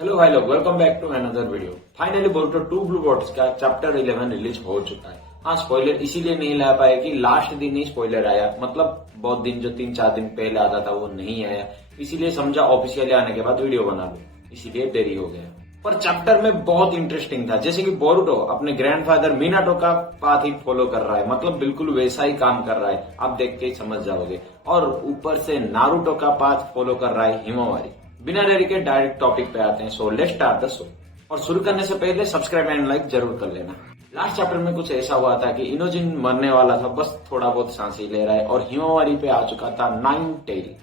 Hello भाई लोग, welcome back to another video. Finally Boruto 2 Blue Vortex का chapter 11 release हो चुका है। हाँ, स्पॉइलर इसीलिए नहीं ला पाया कि लास्ट दिन ही स्पॉइलर आया, मतलब बहुत दिन जो 3-4 दिन पहले आता था वो नहीं आया, इसीलिए समझा ऑफिशियली आने के बाद वीडियो बना लो, इसीलिए देरी हो गया। पर चैप्टर में बहुत इंटरेस्टिंग था, जैसे कि बोरुटो अपने ग्रैंडफादर मिनाटो का पाथ ही फॉलो कर रहा है, मतलब बिल्कुल वैसा ही काम कर रहा है, आप देख के ही समझ जाओगे। और ऊपर से नारुतो का पाथ फॉलो कर रहा है हिमावारी। बिना देरी के डायरेक्ट टॉपिक पे आते हैं, so let's start the show. और शुरू करने से पहले सब्सक्राइब एंड लाइक जरूर कर लेना। लास्ट चैप्टर में कुछ ऐसा हुआ था कि इनोजिन मरने वाला था, बस थोड़ा बहुत सांस ही ले रहा है, और हिमावारी पे आ चुका था नाइन टेल।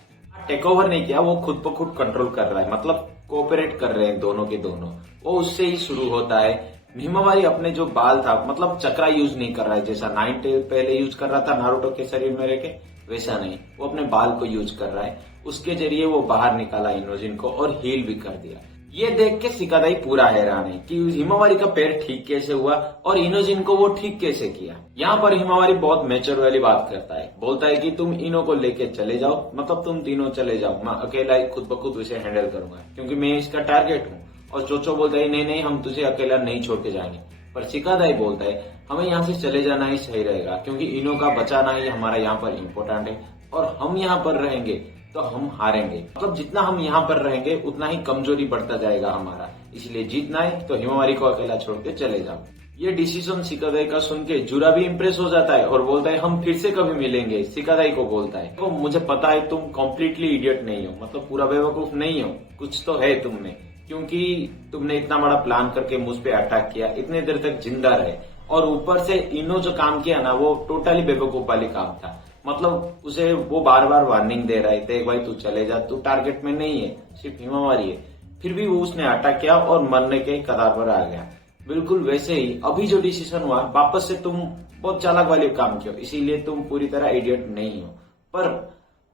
टेक ओवर नहीं किया, वो खुद ब खुद कंट्रोल कर रहा है, मतलब कोऑपरेट कर रहे हैं दोनों के दोनों। वो उससे ही शुरू होता है। हिमावारी अपने जो बाल था, मतलब चक्रा यूज नहीं कर रहा है, जैसा नाइन टेल पहले यूज कर रहा था नारुतो के शरीर में रह के, वैसा नहीं, वो अपने बाल को यूज कर रहा है। उसके जरिए वो बाहर निकाला इनोजिन को और हील भी कर दिया। ये देख के सिकादाई पूरा हैरान है कि हिमावारी का पैर ठीक कैसे हुआ और इनोजिन को वो ठीक कैसे किया। यहाँ पर हिमावारी बहुत मैच्योर वाली बात करता है, बोलता है कि तुम इनो को लेके चले जाओ, मतलब तुम तीनों चले जाओ, मैं अकेला ही खुद ब खुद उसे हैंडल करूंगा क्योंकि मैं इसका टारगेट हूँ। और चोचो बोलता है नहीं नहीं, हम तुझे अकेला नहीं छोड़ के जाएंगे। पर सिकादाई बोलता है हमें यहाँ से चले जाना ही सही रहेगा, क्योंकि इनो का बचाना ही हमारा यहाँ पर इम्पोर्टेंट है, और हम यहाँ पर रहेंगे तो हम हारेंगे, मतलब जितना हम यहाँ पर रहेंगे उतना ही कमजोरी बढ़ता जाएगा हमारा, इसलिए जीतना है तो हिमावारी को अकेला छोड़ के चले जाओ। ये डिसीजन सिकादाई का सुन के जुरा भी इम्प्रेस हो जाता है और बोलता है हम फिर से कभी मिलेंगे। सिकादाई को बोलता है तो मुझे पता है तुम कम्प्लीटली इडियट नहीं हो, मतलब पूरा बेवकूफ नहीं हो, कुछ तो है तुम में, क्योंकि तुमने इतना बड़ा प्लान करके मुझ पे अटैक किया, इतने देर तक जिंदा रहे, और ऊपर से इनो जो काम किया ना वो टोटली बेवकूफ वाली काम था। मतलब उसे वो बार बार वार्निंग दे रहा है, देख भाई तू चले जा, तू टारगेट में नहीं है, सिर्फ हिमावारी है, फिर भी वो उसने अटैक किया और मरने के कगार पर आ गया। बिल्कुल वैसे ही अभी जो डिसीजन हुआ, वापस से तुम बहुत चालाक वाले काम किया, इसीलिए तुम पूरी तरह इडियट नहीं हो, पर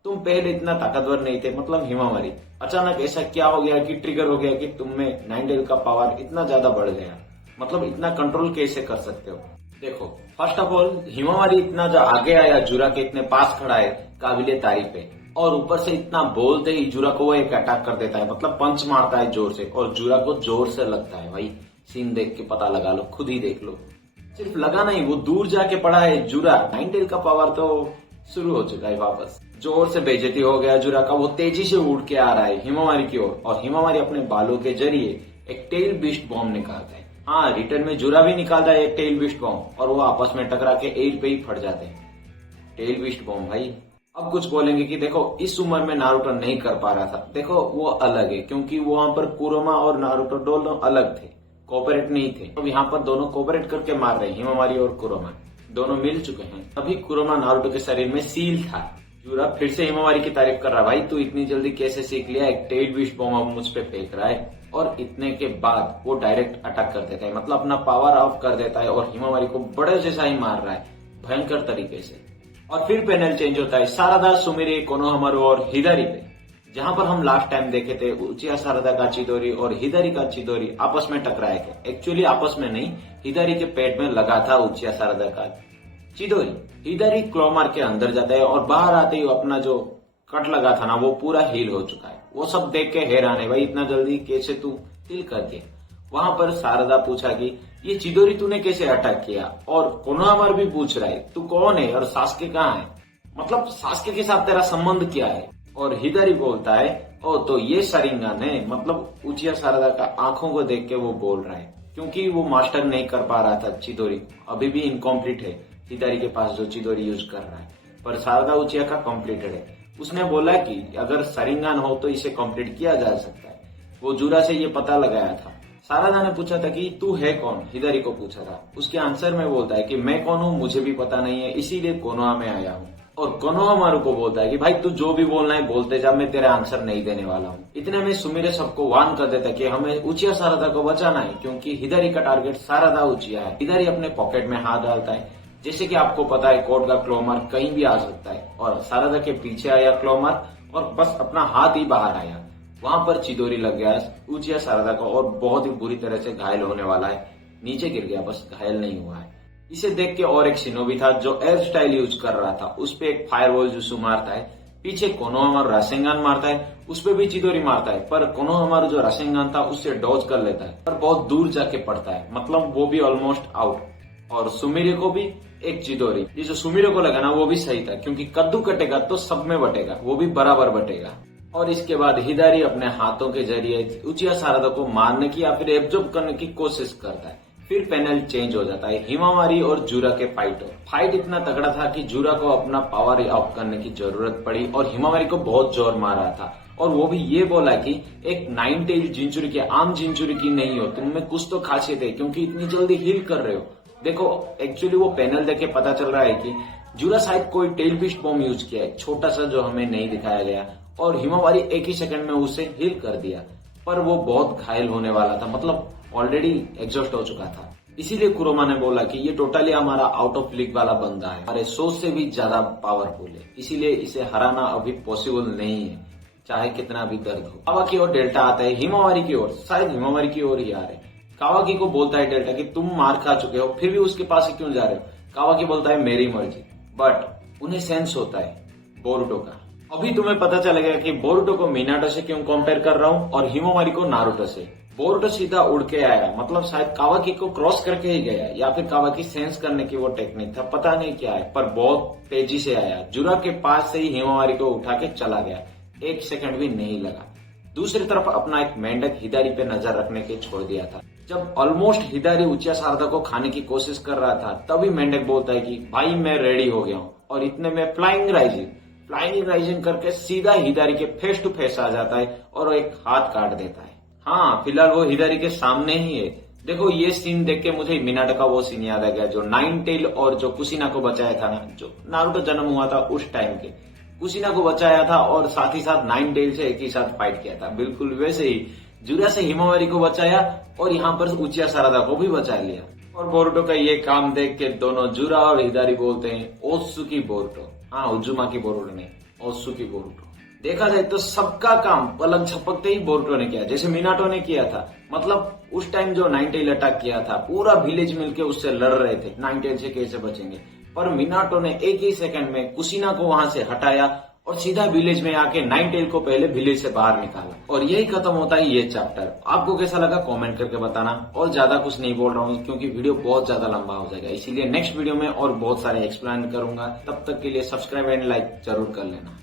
तुम पहले इतना ताकतवर नहीं थे, मतलब हिमावारी। अचानक ऐसा क्या हो गया कि ट्रिगर हो गया कि तुम में नाइन टेल का पावर इतना ज्यादा बढ़ गया, मतलब इतना कंट्रोल कैसे कर सकते हो। देखो, फर्स्ट ऑफ ऑल हिमावारी इतना जो आगे आया, जुरा के इतने पास खड़ा है, काबिले तारीफ है, और ऊपर से इतना बोलते ही जुरा को वो एक अटैक कर देता है, मतलब पंच मारता है जोर से, और जुरा को जोर से लगता है। भाई सीन देख के पता लगा लो, खुद ही देख लो, सिर्फ लगा नहीं, वो दूर जाके पड़ा है जुरा। नाइन टेल का पावर तो शुरू हो चुका है वापस। जोर से बेइज्जती हो गया जुरा का, वो तेजी से उड़ के आ रहा है हिमावारी की ओर, और हिमावारी अपने बालों के जरिए एक टेल बीस्ट बॉम्ब निकालता है। हाँ, रिटर्न में जुरा भी निकालता है एक टेल बीस्ट बॉम्ब, और वो आपस में टकरा के एयर पे ही फट जाते हैं। टेल बीस्ट बॉम्ब भाई। अब कुछ बोलेंगे कि देखो इस उम्र में नारुतो नहीं कर पा रहा था, देखो वो अलग है, क्योंकि वो वहां पर कुरोमा और नारुतो दोनों अलग थे, कोऑपरेट नहीं थे। अब यहाँ पर दोनों कोऑपरेट करके मार रहे हैं, हिमावारी और कुरोमा दोनों मिल चुके हैं। तभी कुरोमा नारुतो के शरीर में सील था। जुरा फिर से हिमावारी की तारीफ कर रहा, भाई तू इतनी जल्दी कैसे सीख लिया, एक टेल बीस्ट बॉम्ब मुझ पे फेंक रहा है। और इतने के बाद वो डायरेक्ट अटैक कर देता है, मतलब अपना पावर ऑफ कर देता है, और हिमावारी को बड़े जैसा ही मार रहा है, भयंकर तरीके से। और फिर पैनल चेंज होता है सारादा, सुमिरे, कोनोहमारू और हिदारी पे, जहां पर हम लास्ट टाइम देखे थे उचिया सारादा का चिदोरी और हिदारी का चिदोरी आपस में टकराए थे। एक्चुअली आपस में नहीं, हिदारी के पेट में लगा था उचिया सारादा का चिदोरी। हिदारी क्लॉ मार के अंदर जाता है, और बाहर आते ही अपना जो कट लगा था ना वो पूरा हील हो चुका है। वो सब देख के हैरान है, भाई इतना जल्दी कैसे तू हील कर दिया। वहां पर सारदा पूछा कि ये चिदोरी तूने कैसे अटैक किया, और कोनोहमारू भी पूछ रहा है तू कौन है और सास्के कहाँ है, मतलब सास्के के साथ तेरा संबंध क्या है। और हिदारी बोलता है ओ तो ये शरिंगन है, मतलब उचिया सारदा का आंखों को देख के वो बोल रहा है, क्योंकि वो मास्टर नहीं कर पा रहा था चिदोरी, अभी भी इनकम्प्लीट है हिदारी के पास जो चिदोरी यूज कर रहा है, पर सारदा उचिया का कम्प्लीटेड है। उसने बोला कि अगर शरिंगन हो तो इसे कंप्लीट किया जा सकता है। वो जुरा से ये पता लगाया था। सारादा ने पूछा था कि तू है कौन, हिदारी को पूछा था। उसके आंसर में बोलता है कि मैं कौन हूँ मुझे भी पता नहीं है, इसीलिए कोनोहा में आया हूँ। और कोनोहमारू को बोलता है कि भाई तू जो भी बोलना है बोलते जा, मैं तेरे आंसर नहीं देने वाला हूँ। इतने में सुमिरे सबको वार्न कर देता है कि हमें उचिया सारादा को बचाना है, क्योंकि हिदारी का टारगेट सारादा उचिया है। हिदारी अपने पॉकेट में हाथ डालता है, जैसे कि आपको पता है कोड का क्लोमार कहीं भी आ सकता है, और सारादा के पीछे आया क्लोमार और बस अपना हाथ ही बाहर आया, वहां पर चिदोरी लग गया उचिया सारादा को, और बहुत ही बुरी तरह से घायल होने वाला है, नीचे गिर गया, बस घायल नहीं हुआ है। इसे देख के और एक शिनोबी था जो एयर स्टाइल यूज कर रहा था, उस पे एक फायरवॉल जुसु मारता है, पीछे कोनोहामारू रासेंगान मारता है, उस पे भी चिदोरी मारता है, पर कोनोहामारू जो रासेंगान था उससे डॉज कर लेता है, पर बहुत दूर जाके पड़ता है, मतलब वो भी ऑलमोस्ट आउट। और सुमिरे को भी एक चिदोरी, ये जो सुमिरे को लगा ना वो भी सही था, क्योंकि कद्दू कटेगा तो सब में बटेगा, वो भी बराबर बटेगा। और इसके बाद हिदारी अपने हाथों के जरिए उचिया सारादा को मारने की या फिर एब्जॉर्ब करने की कोशिश करता है। फिर पैनल चेंज हो जाता है, हिमावारी और जूरा के फाइट इतना तगड़ा था कि जूरा को अपना पावर ऑफ करने की जरूरत पड़ी और हिमावारी को बहुत जोर मारा था। और वो भी ये बोला कि एक 9 टेल जिंचुरी की आम जिंचुरी की नहीं हो, तुममें कुछ तो खासियत है क्योंकि इतनी जल्दी हील कर रहे हो। देखो एक्चुअली वो पैनल देख के पता चल रहा है कि जूरा शायद कोई टेल बिस्ट बॉम्ब यूज किया है, छोटा सा जो हमें नहीं दिखाया गया, और हिमावारी एक ही सेकंड में उसे हील कर दिया, पर वो बहुत घायल होने वाला था, मतलब ऑलरेडी एग्जॉस्ट हो चुका था। इसीलिए कुरोमा ने बोला कि ये टोटली हमारा आउट ऑफ लीग वाला बंदा है, हमारे सोच से भी ज्यादा पावरफुल है, इसीलिए इसे हराना अभी पॉसिबल नहीं है, चाहे कितना भी दर्द हो। कावाकी और डेल्टा आता है हिमावारी की ओर, शायद हिमावारी की ओर ही आ रहे। कावाकी को बोलता है डेल्टा कि तुम मार खा चुके हो, फिर भी उसके पास ही क्यों जा रहे हो? कावाकी बोलता है मेरी मर्जी, बट उन्हें सेंस होता है बोरुटो का। अभी तुम्हें पता चलेगा कि बोरुटो को मिनाटो से क्यों कंपेयर कर रहा हूँ और हिमावारी को नारुतो से। बोरुटो सीधा उड़ के आया, मतलब शायद कावाकी को क्रॉस करके ही गया, या फिर कावाकी सेंस करने की वो टेक्निक था, पता नहीं क्या है, पर बहुत तेजी से आया, जुरा के पास से ही हिमावारी को उठा के चला गया, 1 सेकंड भी नहीं लगा। दूसरी तरफ अपना एक मेंढक हिदारी पे नजर रखने के छोड़ दिया था। जब ऑलमोस्ट हिदारी उचिया सारदा को खाने की कोशिश कर रहा था, तभी मेंढक बोलता है कि भाई मैं रेडी हो गया हूँ, और इतने में फ्लाइंग राइजिंग करके सीधा हिदारी के फेस टू फेस आ जाता है और एक हाथ काट देता है। हाँ, फिलहाल वो हिदारी के सामने ही है। देखो ये सीन देख के मुझे मिनाटो का वो सीन याद आ गया जो 9 टेल और जो कुशिना को बचाया था ना, जो नारुतो जन्म हुआ था उस टाइम के, कुशिना को बचाया था और साथ ही साथ 9 टेल से एक ही साथ फाइट किया था। बिल्कुल वैसे ही जुरा से हिमावारी को बचाया और यहाँ पर उचिया सारादा को भी बचा लिया। और बोरुटो का ये काम देख के दोनों जुरा और हिदारी बोलते हैं ओत्सुकी बोरुटो। हाँ, उजुमाकी बोरुटो नहीं, ओत्सुकी बोरुटो। देखा जाए तो सबका काम पलक झपकते ही बोरुटो ने किया, जैसे मिनाटो ने किया था। मतलब उस टाइम जो 9 टेल अटैक किया था, पूरा विलेज मिलके उससे लड़ रहे थे, 9 टेल से कैसे बचेंगे, पर मिनाटो ने एक ही सेकंड में कुशिना को वहां से हटाया और सीधा विलेज में आके 9 टेल को पहले विलेज से बाहर निकाला। और यही खत्म होता है ये चैप्टर। आपको कैसा लगा कमेंट करके बताना। और ज्यादा कुछ नहीं बोल रहा हूँ क्योंकि वीडियो बहुत ज्यादा लंबा हो जाएगा, इसीलिए नेक्स्ट वीडियो में और बहुत सारे एक्सप्लेन करूंगा। तब तक के लिए सब्सक्राइब एंड लाइक जरूर कर लेना।